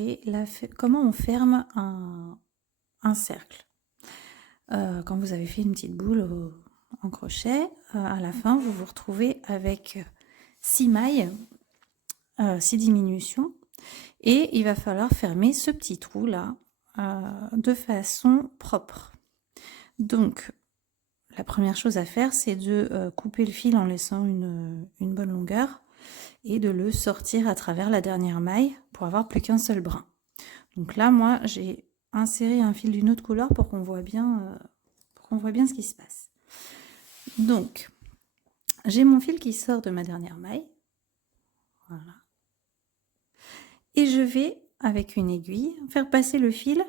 montrer comment on ferme un cercle. Quand vous avez fait une petite boule en crochet, à la fin, vous vous retrouvez avec 6 mailles, 6 diminutions. Et il va falloir fermer ce petit trou là de façon propre. Donc, la première chose à faire, c'est de couper le fil en laissant une bonne longueur et de le sortir à travers la dernière maille pour avoir plus qu'un seul brin. Donc là, moi, j'ai inséré un fil d'une autre couleur pour qu'on voit bien, ce qui se passe. Donc, j'ai mon fil qui sort de ma dernière maille. Voilà. Et je vais, avec une aiguille, faire passer le fil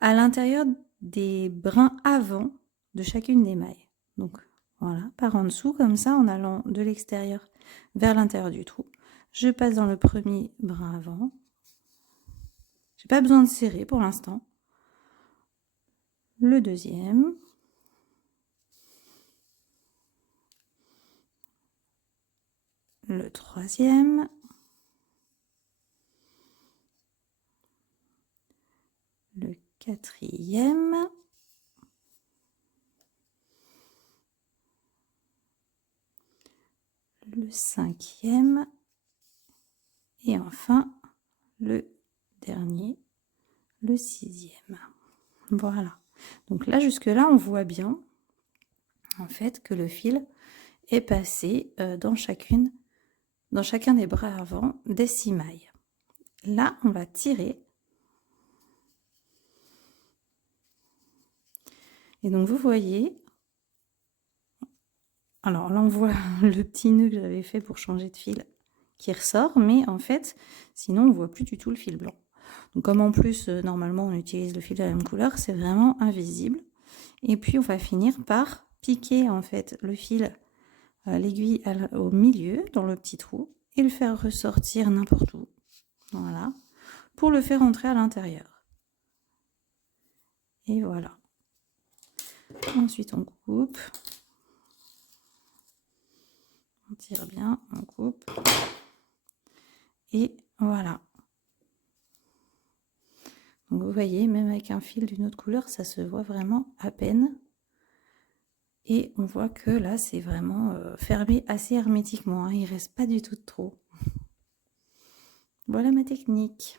à l'intérieur des brins avant de chacune des mailles. Donc voilà, par en dessous, comme ça, en allant de l'extérieur vers l'intérieur du trou. Je passe dans le premier brin avant. J'ai pas besoin de serrer pour l'instant. Le deuxième. Le troisième. Le quatrième. Le cinquième. Et enfin, le dernier, le sixième. Voilà. Donc là, jusque-là, on voit bien, en fait, que le fil est passé dans chacun des bras avant des 6 mailles. Là, on va tirer. Et donc, vous voyez, alors là, on voit le petit nœud que j'avais fait pour changer de fil qui ressort, mais en fait, sinon, on ne voit plus du tout le fil blanc. Donc, comme en plus, normalement, on utilise le fil de la même couleur, c'est vraiment invisible. Et puis, on va finir par piquer, en fait, le fil, l'aiguille au milieu, dans le petit trou, et le faire ressortir n'importe où. Voilà. Pour le faire entrer à l'intérieur. Et voilà. Ensuite, on coupe. On tire bien, on coupe. Et voilà. Donc vous voyez, même avec un fil d'une autre couleur, ça se voit vraiment à peine. Et on voit que là, c'est vraiment fermé assez hermétiquement. Hein. Il ne reste pas du tout de trou. Voilà ma technique.